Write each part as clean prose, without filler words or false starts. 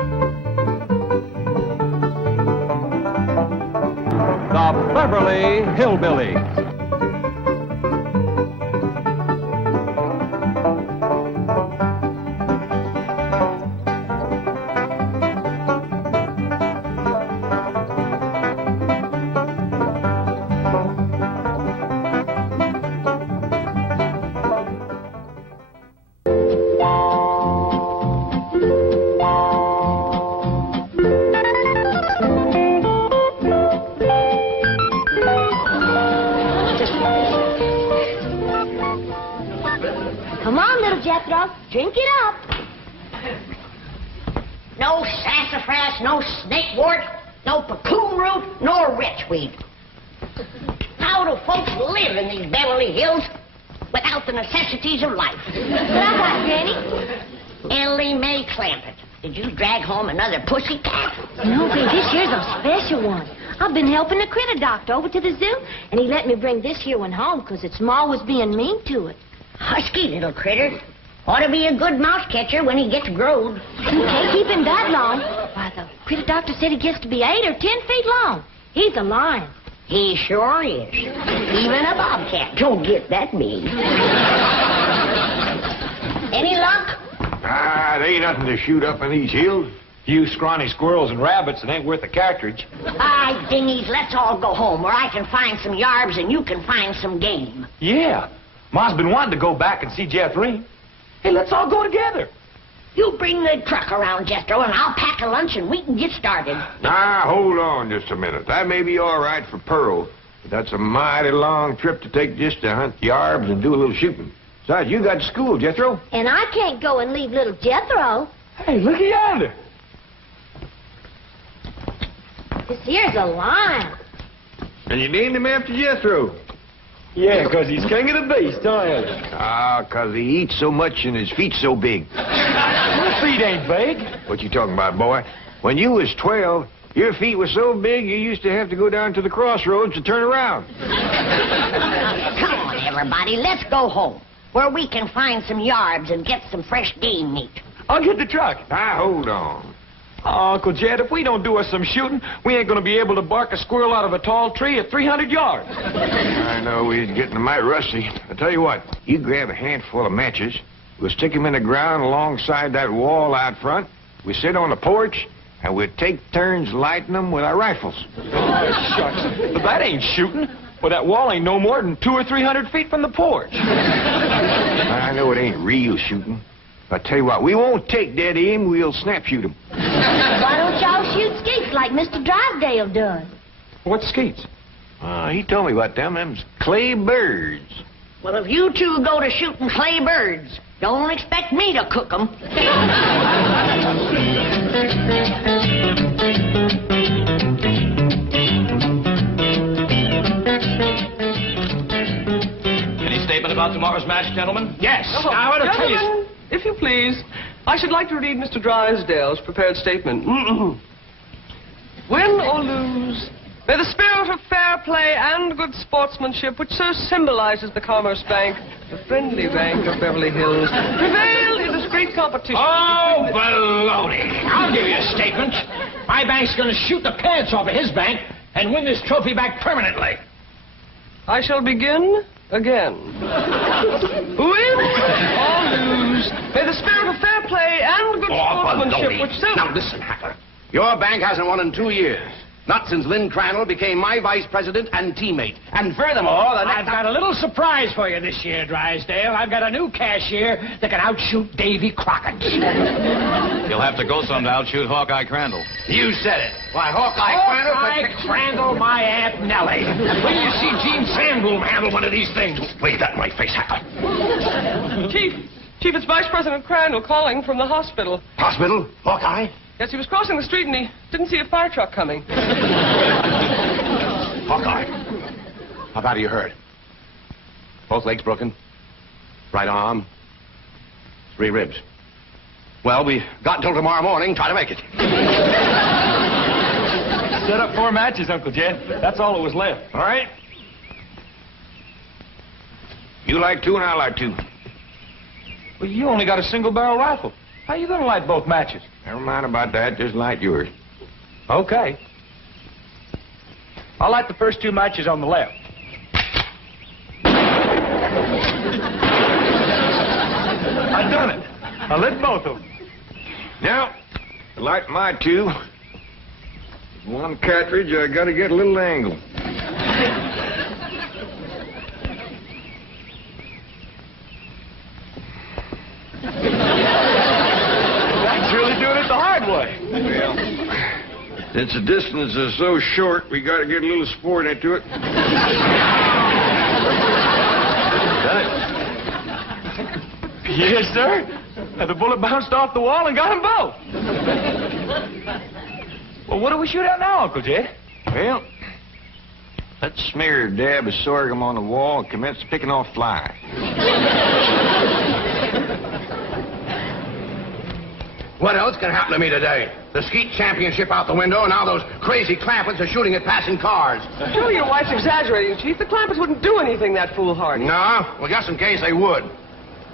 The Beverly Hillbillies. Drink it up. No sassafras, no snakewort, no cocoon root, nor wretchweed. How do folks live in these Beverly Hills without the necessities of life? What I got, Granny? Ellie Mae Clampett. Did you drag home another pussy cat? No, babe, this here's a special one. I've been helping the critter doctor over to the zoo, and he let me bring this here one home because its ma was being mean to it. Husky little critter. Ought to be a good mouse catcher when he gets growed. You can't keep him that long. Why, the critter doctor said he gets to be 8 or 10 feet long. He's a lion. He sure is. Even a bobcat don't get that big. Any luck? There ain't nothing to shoot up in these hills. Few scrawny squirrels and rabbits that ain't worth a cartridge. Aye, dingies, let's all go home where I can find some yarbs and you can find some game. Yeah. Ma's been wanting to go back and see Irene. Hey, let's all go together. You bring the truck around, Jethro, and I'll pack a lunch and we can get started. Now, hold on just a minute. That may be all right for Pearl, but that's a mighty long trip to take just to hunt yarbs and do a little shooting. Besides, you got school, Jethro. And I can't go and leave little Jethro. Hey, look yonder. This here's a lion. And you named him after Jethro. Yeah, because he's king of the beast, aren't he? 'Cause he eats so much and his feet's so big. My feet ain't big. What you talking about, boy? When you was 12, your feet were so big you used to have to go down to the crossroads to turn around. Come on, everybody, let's go home, where we can find some yarbs and get some fresh game meat. I'll get the truck. Now, hold on. Oh, Uncle Jed, if we don't do us some shooting, we ain't going to be able to bark a squirrel out of a tall tree at 300 yards. I know we're getting mighty rusty. I tell you what, you grab a handful of matches, we'll stick them in the ground alongside that wall out front, we sit on the porch, and we'll take turns lighting them with our rifles. Oh, shucks. But that ain't shooting. Well, that wall ain't no more than 200 or 300 feet from the porch. I know it ain't real shooting. I tell you what, we won't take dead aim, we'll snap shoot them. Why don't y'all shoot skeets like Mr. Drysdale does? What's Skeets? He told me about them. Them's clay birds. Well, if you two go to shooting clay birds, don't expect me to cook them. Any statement about tomorrow's match, gentlemen? Yes. Now, I want to tell you... Gentlemen, if you please, I should like to read Mr. Drysdale's prepared statement. Win or lose, may the spirit of fair play and good sportsmanship, which so symbolizes the Commerce Bank, the friendly bank of Beverly Hills, prevail in this great competition. Oh, baloney. I'll give you a statement. My bank's going to shoot the pants off of his bank and win this trophy back permanently. I shall begin again. Win or lose, may the spirit of fair play and good sportsmanship, baloney. which so... Now, listen, Hacker. Your bank hasn't won in 2 years. Not since Lynn Crandall became my vice president and teammate. And furthermore, I've got a little surprise for you this year, Drysdale. I've got a new cashier that can outshoot Davy Crockett. You'll have to go some to outshoot Hawkeye Crandall. You said it. Why, Hawkeye Crandall, my Aunt Nellie. When you see Gene Sandboom handle one of these things, wave that in my face, Hacker. Chief, it's Vice President Crandall calling from the hospital. Hospital? Hawkeye? Yes, he was crossing the street and he didn't see a fire truck coming. Hawkeye, how bad are you hurt? Both legs broken? Right arm? 3 ribs. Well, we got until tomorrow morning. Try to make it. Set up 4 matches, Uncle Jed. That's all that was left. All right? You like 2 and I like 2. Well, you only got a single-barrel rifle. How you gonna light both matches? Never mind about that. Just light yours. Okay. I'll light the first 2 matches on the left. I done it. I lit both of them. Now, to light my 2. One cartridge, I gotta get a little angle. That's really doing it the hard way. Well, since the distance is so short, we gotta get a little sport into it. Yes, sir. The bullet bounced off the wall and got them both. Well, what do we shoot at now, Uncle Jed? Well, let's smear a dab of sorghum on the wall and commence picking off flies. What else can happen to me today? The Skeet championship out the window, and now those crazy Clampetts are shooting at passing cars. Surely your wife's exaggerating, Chief. The Clampetts wouldn't do anything that foolhardy. No? Well, just in case they would.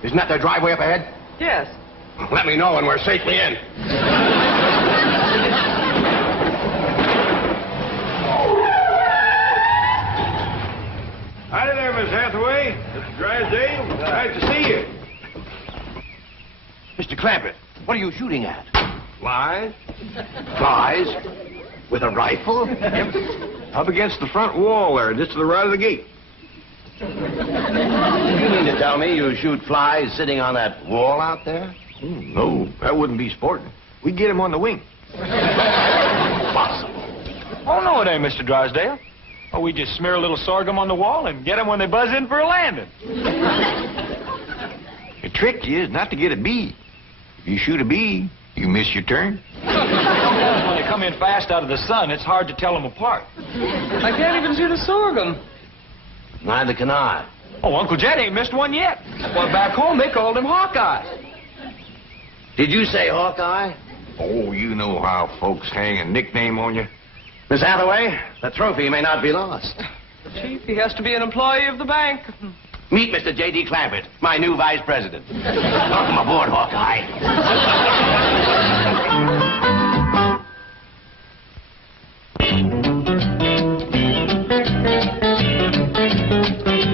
Isn't that their driveway up ahead? Yes. Let me know when we're safely in. Hi there, Miss Hathaway. Mr. Drysdale. Nice to see you. Mr. Clampett, what are you shooting at? Flies? Flies? With a rifle? Yep. Up against the front wall there, just to the right of the gate. You mean to tell me you shoot flies sitting on that wall out there? No, that wouldn't be sporting. We'd get him on the wing. Impossible. Oh, no, it ain't, Mr. Drysdale. Oh, we just smear a little sorghum on the wall and get them when they buzz in for a landing. The trick is not to get a bee. If you shoot a bee, you miss your turn. When they come in fast out of the sun, it's hard to tell them apart. I can't even see the sorghum. Neither can I. Oh, Uncle Jed ain't missed one yet. Well, back home, they called him Hawkeye. Did you say Hawkeye? Oh, you know how folks hang a nickname on you. Miss Hathaway, the trophy may not be lost. Chief, he has to be an employee of the bank. Meet Mr. J.D. Clampett, my new vice president. Welcome aboard, Hawkeye.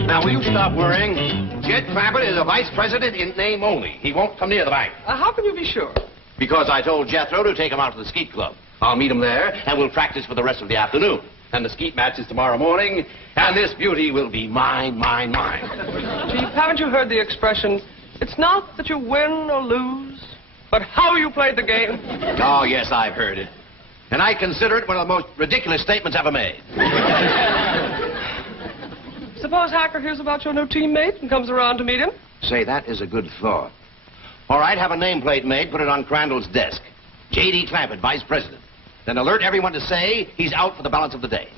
Now, will you stop worrying? Jed Clampett is a vice president in name only. He won't come near the bank. How can you be sure? Because I told Jethro to take him out to the Skeet Club. I'll meet him there, and we'll practice for the rest of the afternoon. And the Skeet match is tomorrow morning, and this beauty will be mine, mine, mine. Chief, haven't you heard the expression, it's not that you win or lose, but how you played the game? Oh, yes, I've heard it. And I consider it one of the most ridiculous statements ever made. Suppose Hacker hears about your new teammate and comes around to meet him? Say, that is a good thought. All right, have a nameplate made, put it on Crandall's desk. J.D. Clampett, vice president. Then alert everyone to say he's out for the balance of the day.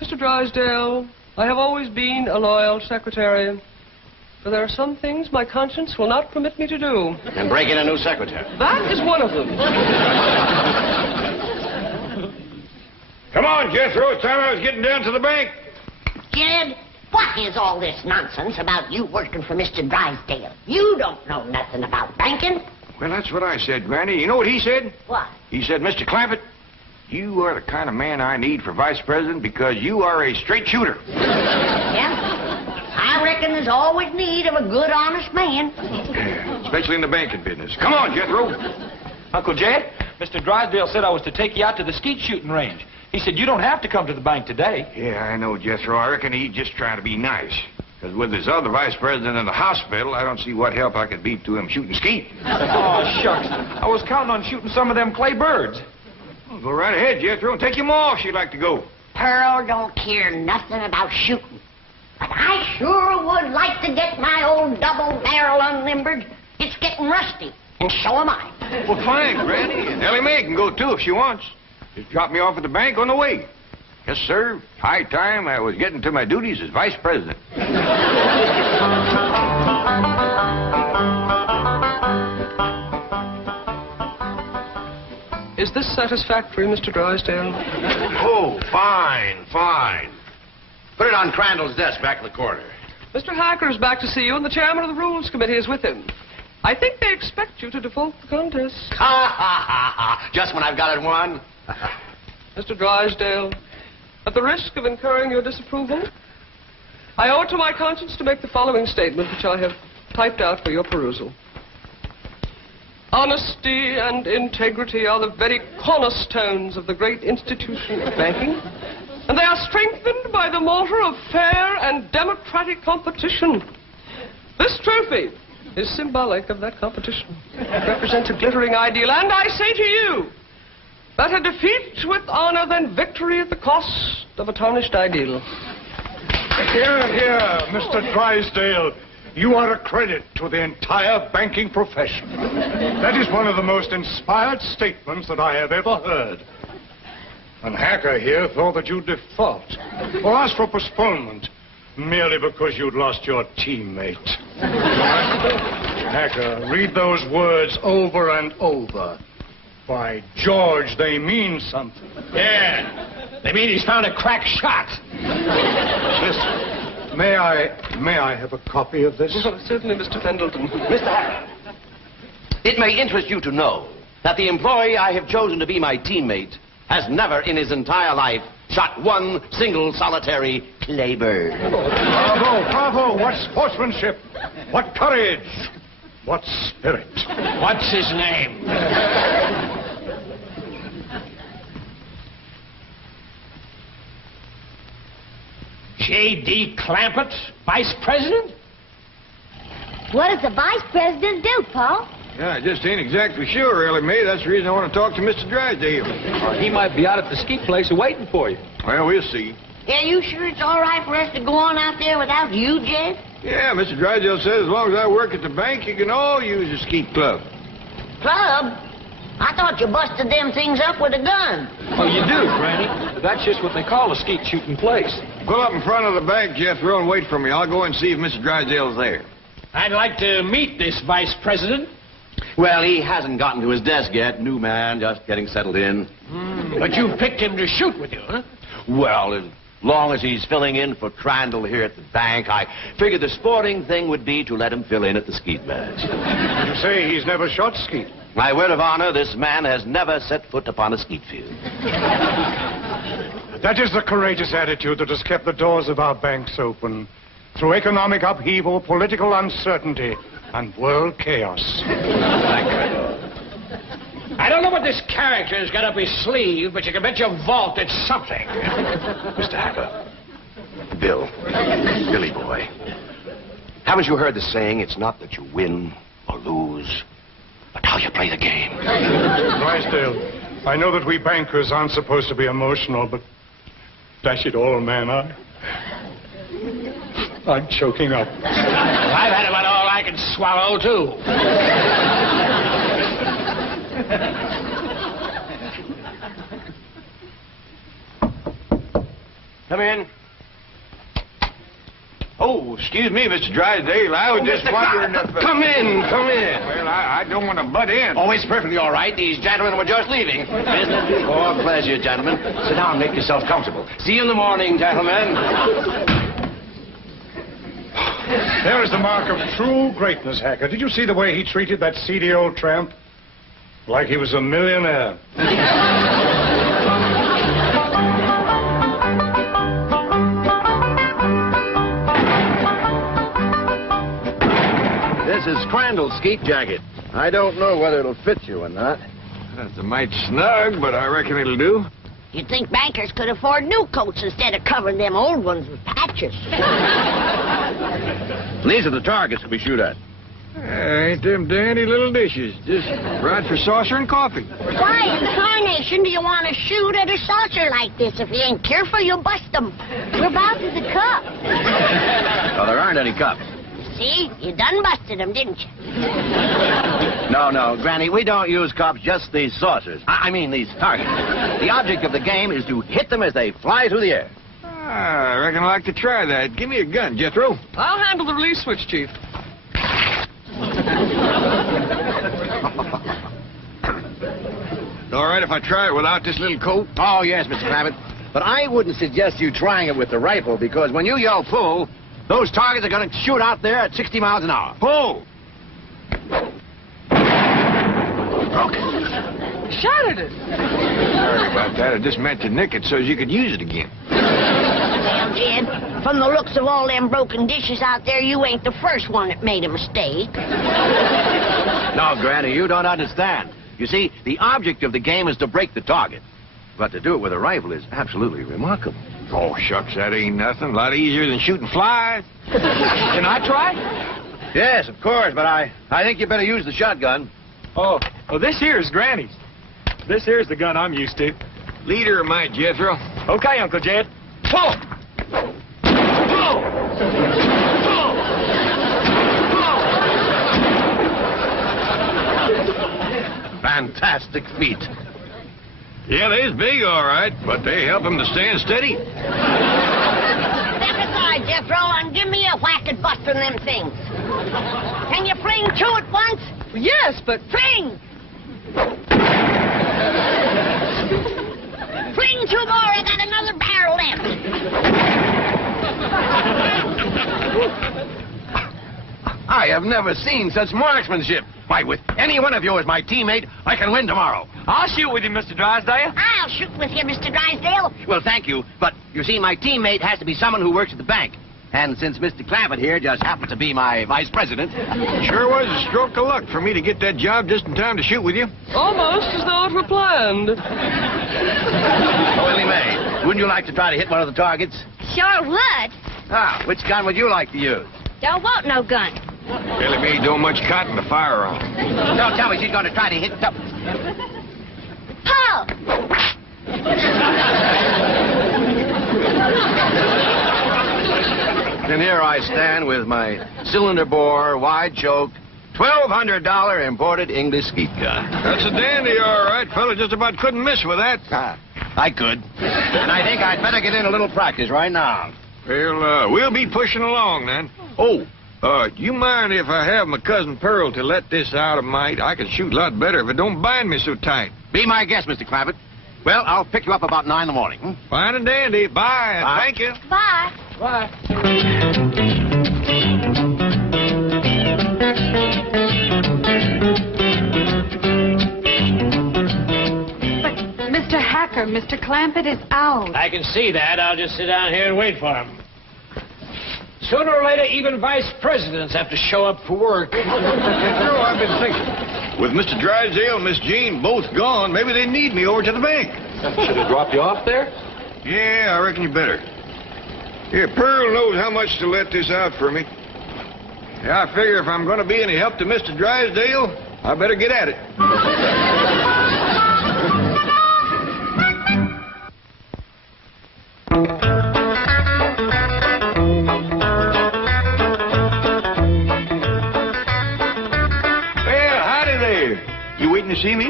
Mr. Drysdale, I have always been a loyal secretary. But there are some things my conscience will not permit me to do. And break in a new secretary. That is one of them. Come on, Jethro. It's time I was getting down to the bank. Jed, what is all this nonsense about you working for Mr. Drysdale? You don't know nothing about banking. Well, that's what I said, Granny. You know what he said? What? He said, Mr. Clampett, you are the kind of man I need for vice president because you are a straight shooter. Yeah? I reckon there's always need of a good, honest man. Especially in the banking business. Come on, Jethro. Uncle Jed, Mr. Drysdale said I was to take you out to the skeet shooting range. He said you don't have to come to the bank today. Yeah, I know, Jethro. I reckon he's just trying to be nice. Because with his other vice president in the hospital, I don't see what help I could be to him shooting skeet. Oh, shucks. I was counting on shooting some of them clay birds. Well, go right ahead, Jethro, and take him off if you'd like to go. Pearl don't care nothing about shooting. But I sure would like to get my old double barrel unlimbered. It's getting rusty, and so am I. Well, fine, Granny. And Ellie Mae can go, too, if she wants. Just drop me off at the bank on the way. Yes, sir. High time I was getting to my duties as vice president. Is this satisfactory, Mr. Drysdale? Oh, fine, fine. Put it on Crandall's desk back in the corner. Mr. Hacker is back to see you, and the chairman of the Rules Committee is with him. I think they expect you to default the contest. Ha, ha, ha, ha. Just when I've got it won. Mr. Drysdale, at the risk of incurring your disapproval, I owe it to my conscience to make the following statement, which I have typed out for your perusal. Honesty and integrity are the very cornerstones of the great institution of banking, and they are strengthened by the mortar of fair and democratic competition. This trophy is symbolic of that competition. It represents a glittering ideal, and I say to you, better defeat with honor than victory at the cost of a tarnished ideal. Here, here, Mr. Drysdale. You are a credit to the entire banking profession. That is one of the most inspired statements that I have ever heard. And Hacker here thought that you'd default or ask for postponement merely because you'd lost your teammate. Hacker, read those words over and over. By George, they mean something. Yeah. They mean he's found a crack shot. Listen. May I have a copy of this? Oh, certainly, Mr. Pendleton. Mr. Hacker, it may interest you to know that the employee I have chosen to be my teammate has never in his entire life shot one single solitary claybird. Bravo, bravo. What sportsmanship. What courage. What spirit. What's his name? J.D. Clampett, Vice President? What does the vice president do, Paul? Yeah, I just ain't exactly sure, really, May. That's the reason I want to talk to Mr. Drysdale. He might be out at the Skeet place waiting for you. Well, we'll see. Yeah, you sure it's all right for us to go on out there without you, Jed? Yeah, Mr. Drysdale says as long as I work at the bank, you can all use the Skeet Club. Club? I thought you busted them things up with a gun. Oh, you do, Granny. That's just what they call a skeet shooting place. Pull up in front of the bank, Jethro, and wait for me. I'll go and see if Mr. Drysdale's there. I'd like to meet this Vice President. Well, he hasn't gotten to his desk yet. New man, just getting settled in. But you picked him to shoot with you, huh? Well, as long as he's filling in for Crandall here at the bank, I figured the sporting thing would be to let him fill in at the Skeet match. You say he's never shot Skeet? My word of honor, this man has never set foot upon a Skeet field. That is the courageous attitude that has kept the doors of our banks open through economic upheaval, political uncertainty, and world chaos. I don't know what this character's got up his sleeve, but you can bet your vault it's something. Mr. Hacker, Billy boy, haven't you heard the saying, it's not that you win or lose, but how you play the game? Drysdale, I know that we bankers aren't supposed to be emotional, but dash it all, man, I'm choking up. I've had about all I can swallow, too. Come in. Oh, excuse me, Mr. Drysdale. I was just wondering if... Come in. Well, I don't want to butt in. Oh, it's perfectly all right. These gentlemen were just leaving. Business before pleasure, gentlemen. Sit down and make yourself comfortable. See you in the morning, gentlemen. There is the mark of true greatness, Hacker. Did you see the way he treated that seedy old tramp? Like he was a millionaire. This is Crandall's Skeet jacket. I don't know whether it'll fit you or not. That's a mite snug, but I reckon it'll do. You'd think bankers could afford new coats instead of covering them old ones with patches. These are the targets we shoot at. Ain't them dandy little dishes. Just right for saucer and coffee. Why in tarnation do you want to shoot at a saucer like this? If you ain't careful, you'll bust them. Whereabouts is the cup? Oh, there aren't any cups. See? You done busted them, didn't you? No, Granny, we don't use cups, just these saucers. I mean these targets. The object of the game is to hit them as they fly through the air. I reckon I'd like to try that. Give me a gun, Jethro. I'll handle the release switch, Chief. All right if I try it without this little coat? Oh, yes, Mr. Clampett. But I wouldn't suggest you trying it with the rifle, because when you yell pull, those targets are going to shoot out there at 60 miles an hour. Pull! broke it. Shattered it. Sorry about that. I just meant to nick it so you could use it again. Well, Jed, from the looks of all them broken dishes out there, you ain't the first one that made a mistake. No, Granny, you don't understand. You see, the object of the game is to break the target. But to do it with a rifle is absolutely remarkable. Oh, shucks, that ain't nothing. A lot easier than shooting flies. Can I try? Yes, of course, but I think you better use the shotgun. Oh, this here is Granny's. This here's the gun I'm used to. Leader of mine, Jethro. Okay, Uncle Jed. Pull! Fantastic feat. Yeah, they's big, all right, but they help them to stand steady. Step aside, Jethro, and give me a whack at busting them things. Can you fling two at once? Yes, but... Fling! Fling two more. I got another barrel left. I have never seen such marksmanship. Why, with any one of you as my teammate, I can win tomorrow. I'll shoot with you, Mr. Drysdale. I'll shoot with you, Mr. Drysdale. Well, thank you, but you see, my teammate has to be someone who works at the bank. And since Mr. Clampett here just happens to be my vice president... Sure was a stroke of luck for me to get that job just in time to shoot with you. Almost as though it were planned. Oh, Willie Mae, wouldn't you like to try to hit one of the targets? Sure would. Ah, which gun would you like to use? Don't want no gun. Billy Mae don't much cotton to fire on. Don't tell me she's going to try to hit the... Pull! And here I stand with my cylinder bore, wide choke, $1,200 imported English Skeet gun. That's a dandy, all right. Fella just about couldn't miss with that. I could. And I think I'd better get in a little practice right now. Well, we'll be pushing along then. Oh, you mind if I have my cousin Pearl to let this out of mite? I can shoot a lot better if it don't bind me so tight. Be my guest, Mr. Clampett. Well, I'll pick you up about 9 in the morning. Fine and dandy. Bye. Bye. Thank you. Bye. Bye. Mr. Hacker, Mr. Clampett is out. I can see that. I'll just sit down here and wait for him. Sooner or later, even vice presidents have to show up for work. I've been thinking. With Mr. Drysdale and Miss Jean both gone, maybe they need me over to the bank. Should have dropped you off there? Yeah, I reckon you better. Yeah, Pearl knows how much to let this out for me. Yeah, I figure if I'm going to be any help to Mr. Drysdale, I better get at it. Well, howdy there. You waiting to see me?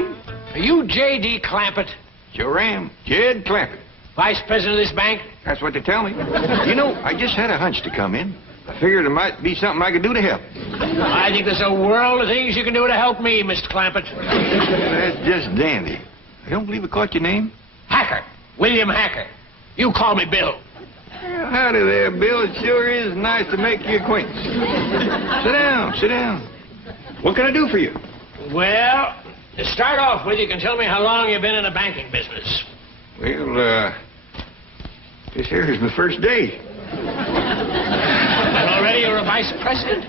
Are you J.D. Clampett, Sure am. Jed Clampett. vice president of this bank? That's what they tell me. You know, I just had a hunch to come in. I figured there might be something I could do to help. I think there's a world of things you can do to help me, Mr. Clampett. That's just dandy. I don't believe I caught your name. Hacker. William Hacker. You call me Bill. Well, howdy there, Bill. It sure is nice to make your acquaintance. Sit down, sit down. What can I do for you? Well, to start off with, you can tell me how long you've been in the banking business. Well, this here is my first day. And already you're a vice president?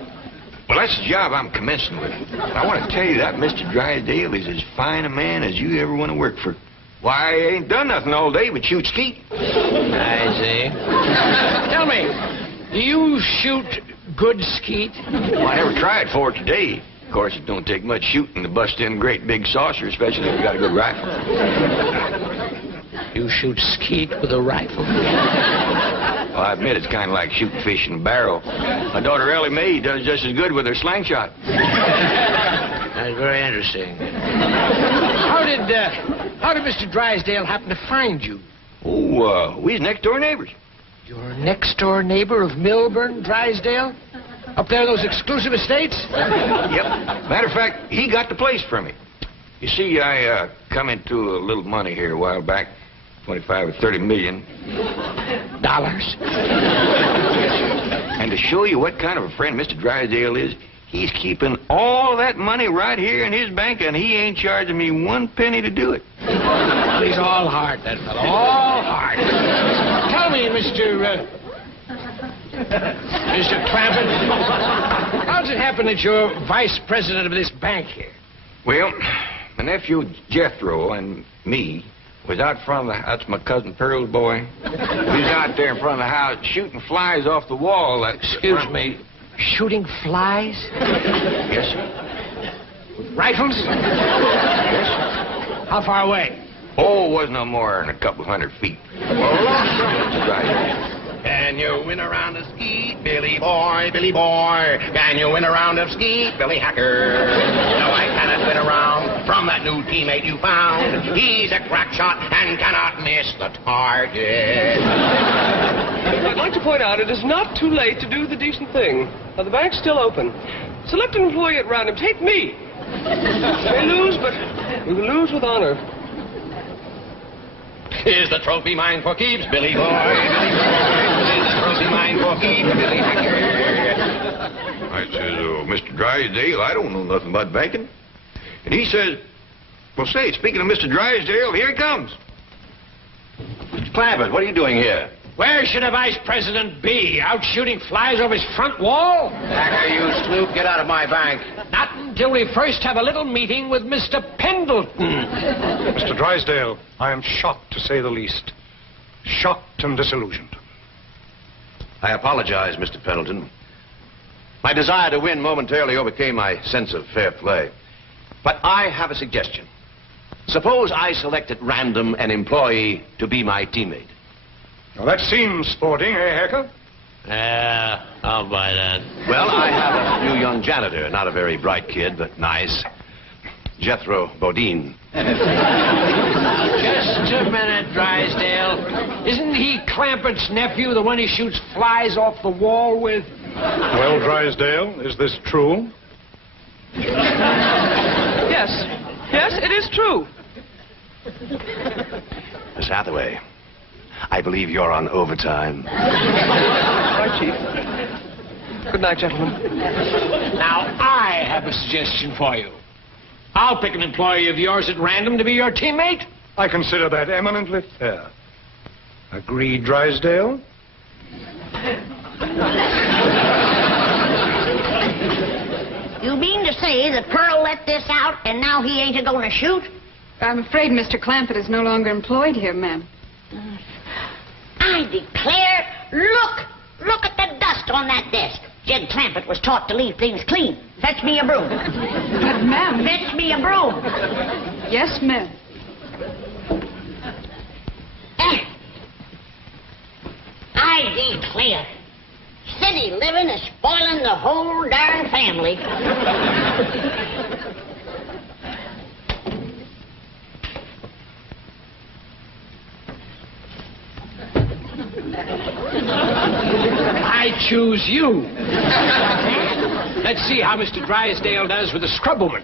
Well, that's the job I'm commencing with. I want to tell you that Mr. Drysdale is as fine a man as you ever want to work for. Why, I ain't done nothing all day but shoot skeet. I see. Tell me, do you shoot good skeet? Well, I never tried for it today. Of course, it don't take much shooting to bust in a great big saucer, especially if you got a good rifle. You shoot skeet with a rifle? Well, I admit it's kind of like shooting fish in a barrel. My daughter Ellie Mae does just as good with her slingshot. That's very interesting. How did Mr. Drysdale happen to find you? Oh, we's next-door neighbors. Your next-door neighbor of Milburn, Drysdale? Up there, those exclusive estates? Yep. Matter of fact, he got the place for me. You see, I come into a little money here a while back, 25 or 30 million. Dollars. And to show you what kind of a friend Mr. Drysdale is, He's keeping all that money right here in his bank, and he ain't charging me 1 penny to do it. Well, he's all heart, that fellow. All heart. Tell me, Mr. Clampett, how does it happen that you're vice president of this bank here? Well, my nephew Jethro and me was out front of the house. That's my cousin Pearl's boy. We was out there in front of the house shooting flies off the wall. Excuse me. Shooting flies? Yes, sir. Rifles? Yes, sir. How far away? Oh, it wasn't no more than a couple 100 feet. That's right. Can you win a round of Skeet, Billy boy, Billy boy? Can you win a round of Skeet, Billy Hacker? No, I cannot win a round from that new teammate you found. He's a crack shot and cannot miss the target. I'd like to point out it is not too late to do the decent thing. Now, the bank's still open. Select an employee at random. Take me. We may lose, but we will lose with honor. Is the trophy mine for keeps, Billy boy? Billy boy. Is the trophy mine for keeps, Billy Hacker? I says, Mr. Drysdale, I don't know nothing about banking. And he says, well, say, speaking of Mr. Drysdale, here he comes. Mr. Clampett, what are you doing here? Where should a vice president be? Out shooting flies off his front wall? Hacker, you snoop, get out of my bank. Not until we first have a little meeting with Mr. Pendleton. Mr. Drysdale, I am shocked, to say the least. Shocked and disillusioned. I apologize, Mr. Pendleton. My desire to win momentarily overcame my sense of fair play. But I have a suggestion. Suppose I select at random an employee to be my teammate. Now, that seems sporting, eh, Hacker? Yeah, I'll buy that. Well, I have a new young janitor. Not a very bright kid, but nice. Jethro Bodine. Just a minute, Drysdale. Isn't he Clampett's nephew, the one he shoots flies off the wall with? Well, Drysdale, is this true? Yes. Yes, it is true. Miss Hathaway, I believe you're on overtime. Right, Chief. Good night, gentlemen. Now, I have a suggestion for you. I'll pick an employee of yours at random to be your teammate. I consider that eminently fair. Agreed, Drysdale? You mean to say that Pearl let this out and now he ain't a-going to shoot? I'm afraid Mr. Clampett is no longer employed here, ma'am. I declare, look at the dust on that desk. Jed Clampett was taught to leave things clean. Fetch me a broom. But, ma'am... Fetch me a broom. Yes, ma'am. I declare, city living is spoiling the whole darn family. I choose you. Let's see how Mr. Drysdale does with the scrub woman.